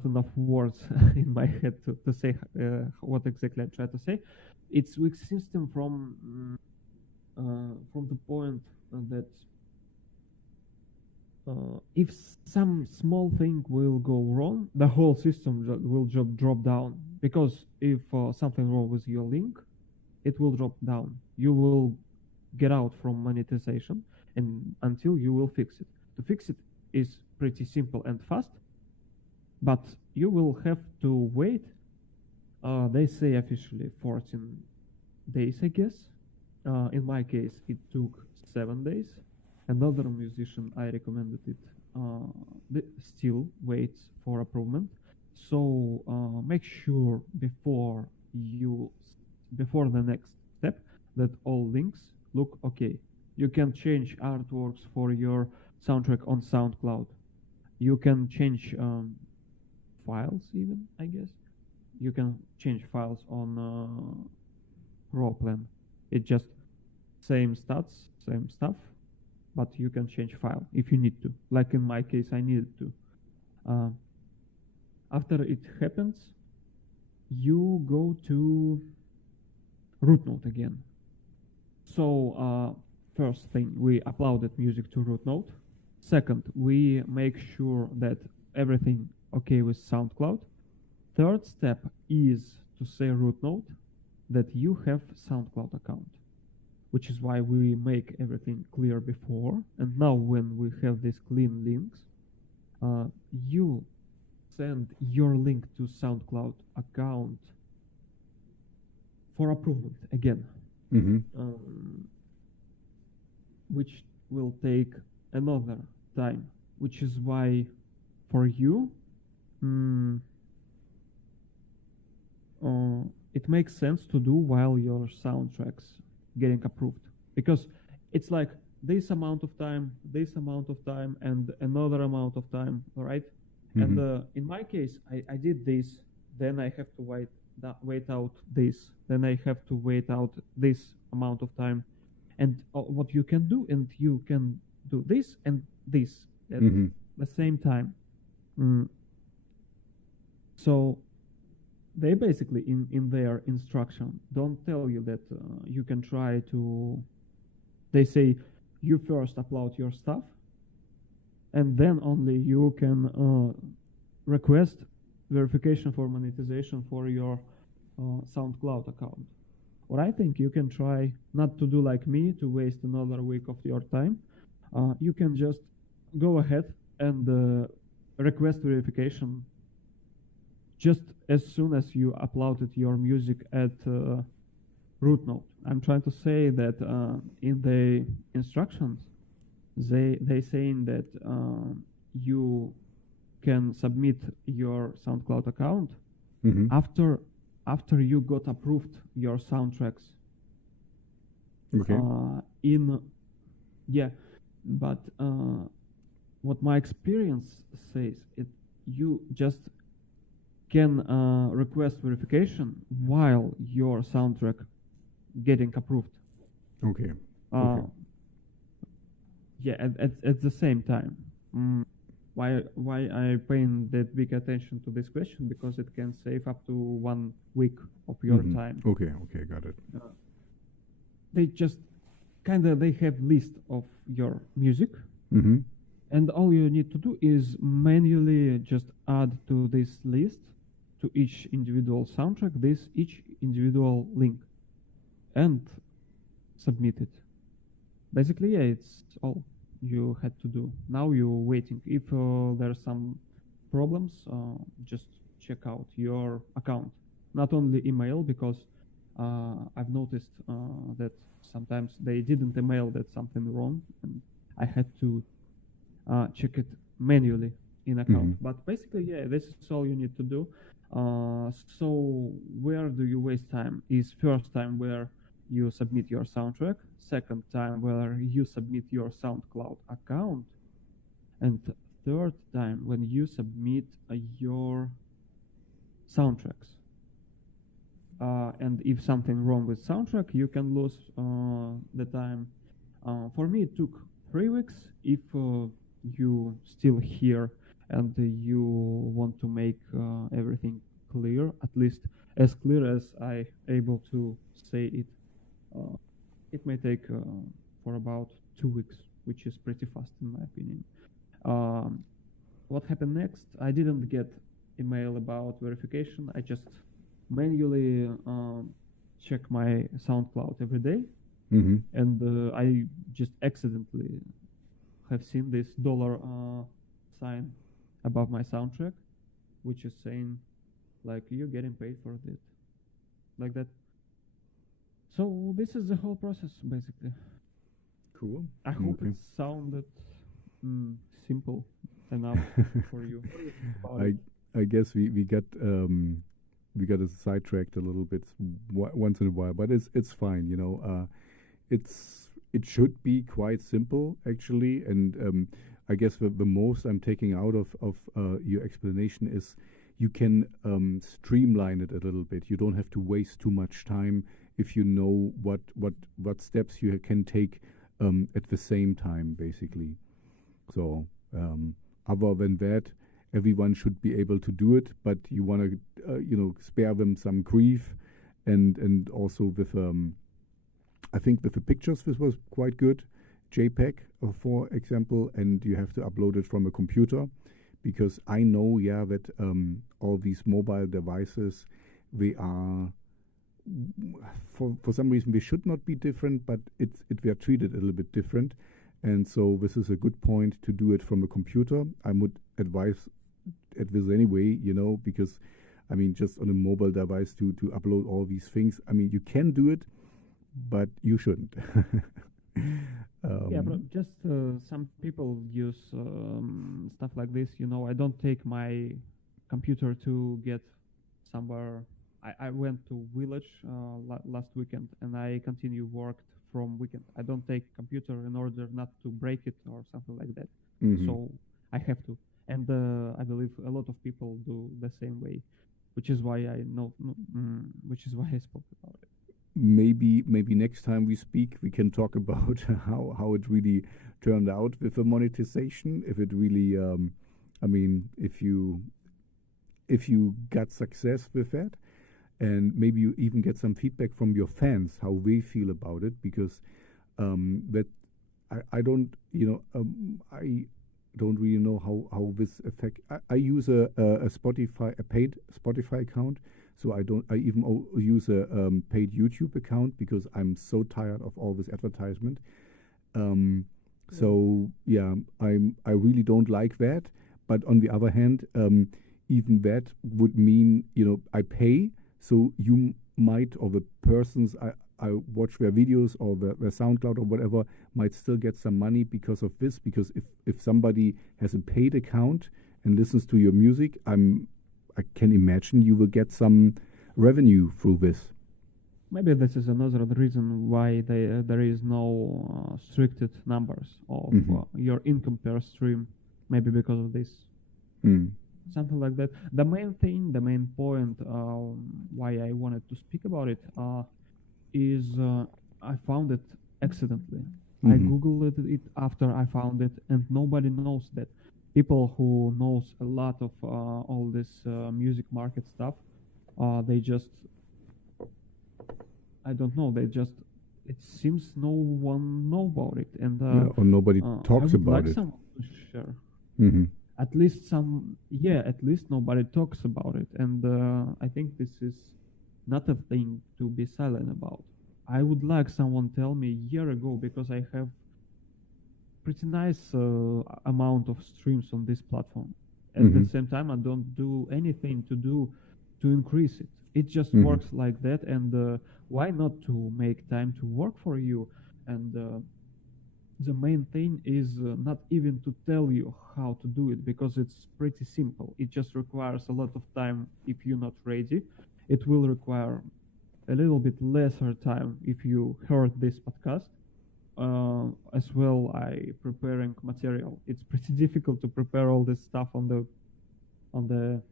enough words in my head to say what exactly I try to say. It's weak system from the point that if some small thing will go wrong, the whole system will drop down. Because if something wrong with your link, it will drop down. You will get out from monetization and until you will fix it. To fix it is pretty simple and fast, but you will have to wait. They say officially 14 days, I guess. In my case, it took 7 days. Another musician, I recommended it, still waits for approval. So make sure before the next step that all links look okay. You can change artworks for your soundtrack on SoundCloud. You can change files even, I guess. You can change files on raw plan. It's just same stats, same stuff, but you can change file if you need to. Like in my case, I needed to. After it happens, you go to root node again. So first thing, we uploaded music to root node. Second, we make sure that everything okay with SoundCloud. Third step is to say root node that you have SoundCloud account, which is why we make everything clear before. And now when we have these clean links, you send your link to SoundCloud account for approval again, which will take another time, which is why for you it makes sense to do while your soundtracks getting approved, because it's like this amount of time, and another amount of time, right? And in my case, I did this, then I have to wait out this, then I have to wait out this amount of time. And what you can do, and you can do this and this at the same time. So they basically in their instruction don't tell you that you can try to, they say you first upload your stuff and then only you can request verification for monetization for your SoundCloud account. Or I think you can try not to do like me, to waste another week of your time. You can just go ahead and request verification just as soon as you uploaded your music at root node. I'm trying to say that in the instructions, they saying that you can submit your SoundCloud account after you got approved your soundtracks. Okay. But what my experience says, you just can request okay while your soundtrack getting approved. Okay. Yeah, at the same time. Why I paying that big attention to this question? Because it can save up to 1 week of your time. Okay, got it. They just they have list of your music, and all you need to do is manually just add to this list, to each individual soundtrack, each individual link, and submit it. Basically, yeah, it's all you had to do. Now you're waiting. If there's some problems, just check out your account. Not only email, because I've noticed that sometimes they didn't email that something wrong, and I had to check it manually in account. But basically, yeah, this is all you need to do. So where do you waste time? Is first time where you submit your soundtrack, second time where you submit your SoundCloud account, and third time when you submit your soundtracks. And if something wrong with soundtrack, you can lose the time. For me, it took 3 weeks. If you still here and you want to make everything clear, at least as clear as I able to say it, it may take for about 2 weeks, which is pretty fast in my opinion. What happened next? I didn't get email about verification. I just manually check my SoundCloud every day, and I just accidentally have seen this dollar sign above my soundtrack, which is saying like you're getting paid for it, like that. So this is the whole process basically. Cool. I hope it sounded simple enough for you. I guess we got sidetracked a little bit once in a while, but it's fine, you know. It should be quite simple actually, and I guess the most I'm taking out of your explanation is you can streamline it a little bit. You don't have to waste too much time if you know what steps you can take at the same time, basically. So other than that, everyone should be able to do it, but you want to spare them some grief, and also with I think with the pictures this was quite good, JPEG for example, and you have to upload it from a computer, because I know that all these mobile devices, they are for some reason they should not be different, but they are treated a little bit different, and so this is a good point to do it from a computer. I would advise it this anyway, because I mean, just on a mobile device to upload all these things. I mean, you can do it, but you shouldn't. Yeah, but just some people use stuff like this. I don't take my computer to get somewhere. I went to village last weekend, and I continue worked from weekend. I don't take computer in order not to break it or something like that. So I have to. And I believe a lot of people do the same way, which is why which is why I spoke about it. Maybe next time we speak, we can talk about how it really turned out with the monetization. If it really, I mean, if you got success with that, and maybe you even get some feedback from your fans how they feel about it, because that I don't, I don't really know how this affect. I use a paid Spotify account, so I even use a paid YouTube account, because I'm so tired of all this advertisement. So yeah, I really don't like that. But on the other hand, even that would mean I pay, so you might, or the persons I watch their videos or their SoundCloud or whatever, might still get some money because of this. Because if somebody has a paid account and listens to your music, I can imagine you will get some revenue through this. Maybe this is another reason why there is no stricted numbers of your income per stream. Maybe because of this. Something like that. The main point why I wanted to speak about it is I found it accidentally. I googled it after I found it, and nobody knows that. People who knows a lot of all this music market stuff, they just, I don't know, it seems no one know about it, and or nobody talks about it. Someone to share. At least nobody talks about it, and I think this is not a thing to be silent about. I would like someone tell me a year ago, because I have pretty nice amount of streams on this platform. At the same time, I don't do anything to increase it. It just works like that. And why not to make time to work for you? And the main thing is not even to tell you how to do it, because it's pretty simple. It just requires a lot of time if you're not ready. It will require a little bit lesser time if you heard this podcast. As well, I preparing material. It's pretty difficult to prepare all this stuff on the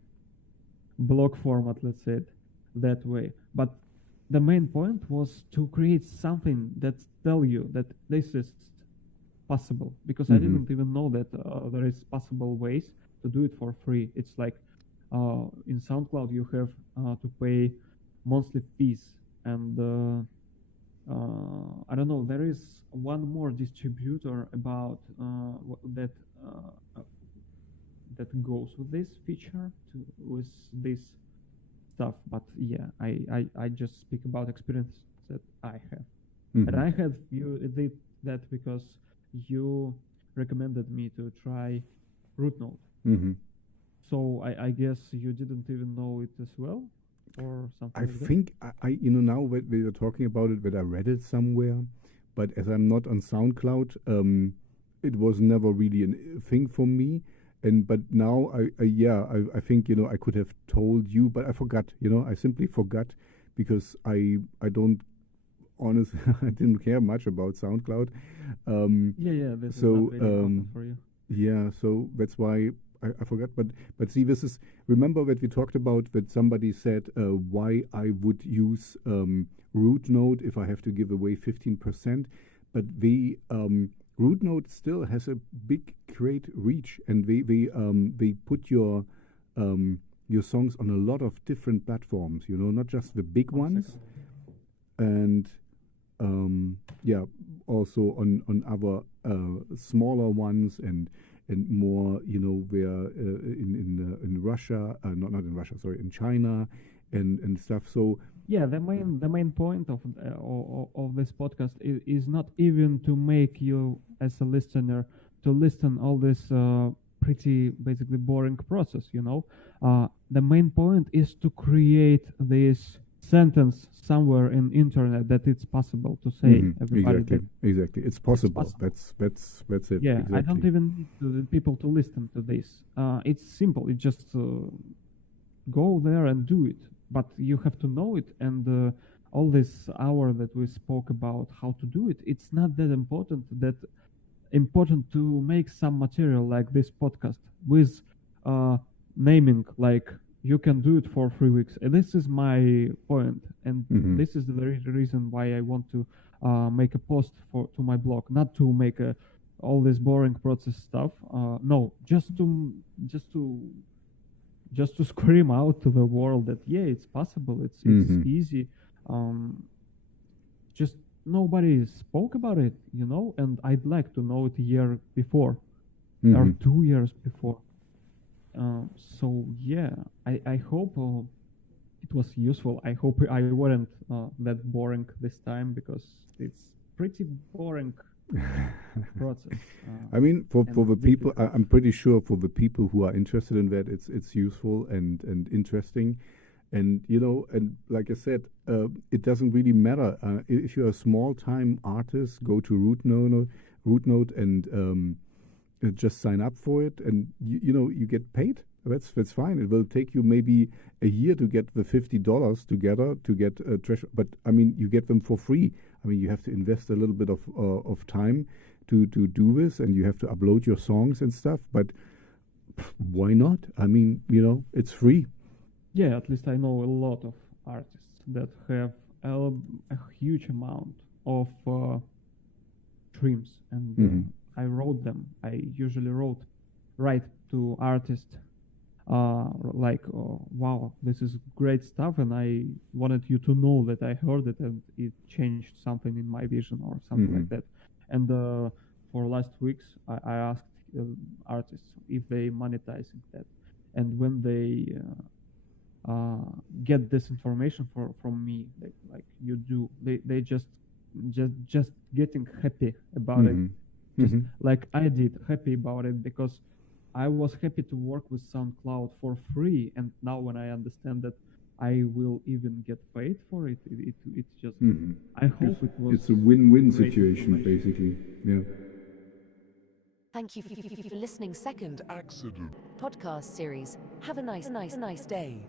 blog format, let's say it that way. But the main point was to create something that tell you that this is possible, because I didn't even know that there is possible ways to do it for free. It's like in SoundCloud you have to pay monthly fees, and I don't know, there is one more distributor about that goes with this feature, with this stuff. But yeah, I just speak about experience that I have. And I had you did that because you recommended me to try RootNode. So I guess you didn't even know it as well, or something. I think I now when we were talking about it, that I read it somewhere, but as I'm not on SoundCloud, it was never really a thing for me. But now I think I could have told you, but I forgot. I simply forgot, because I don't honestly I didn't care much about SoundCloud. This is not really important for you. Yeah, so that's why I forgot. But see, this is, remember that we talked about that somebody said why I would use RootNode if I have to give away 15%, but the RootNode still has a big, great reach, and they put your songs on a lot of different platforms. Not just the big ones, and also on other smaller ones and more. Where in Russia, not in Russia, sorry, in China, and stuff. So. Yeah, the main point of this podcast is not even to make you as a listener to listen all this pretty basically boring process. The main point is to create this sentence somewhere in internet that it's possible to say. Everybody exactly, it's possible. That's it. Yeah, exactly. I don't even need people to listen to this. It's simple. It just go there and do it. But you have to know it, and all this hour that we spoke about how to do it, it's not that important. To make some material like this podcast with naming, like you can do it for 3 weeks. And this is my point, and this is the very reason why I want to make a post to my blog, not to make all this boring process stuff. No, just to scream out to the world that it's possible, it's easy. Just nobody spoke about it, and I'd like to know it a year before or 2 years before. So yeah, I hope it was useful. I hope I wasn't that boring this time, because it's pretty boring process. I mean, for the people, I'm pretty sure for the people who are interested in that, it's useful and interesting, and and like I said, it doesn't really matter if you're a small time artist. Go to RootNode and just sign up for it, and you get paid. That's fine. It will take you maybe a year to get the $50 together to get a treasure, but I mean, you get them for free. I mean, you have to invest a little bit of time to do this, and you have to upload your songs and stuff. But why not? I mean, it's free. Yeah, at least I know a lot of artists that have a huge amount of streams, and I wrote them. I usually write to artists wow, this is great stuff, and I wanted you to know that I heard it and it changed something in my vision or something like that. And for last weeks, I asked artists if they monetizing that, and when they get this information from me, like you do, they just getting happy about it, just like I did, happy about it, because I was happy to work with SoundCloud for free, and now when I understand that I will even get paid for it. It's just, I hope it was. It's a win-win great situation, information. basically. Yeah. Thank you for listening Second Accident podcast series. Have a nice day.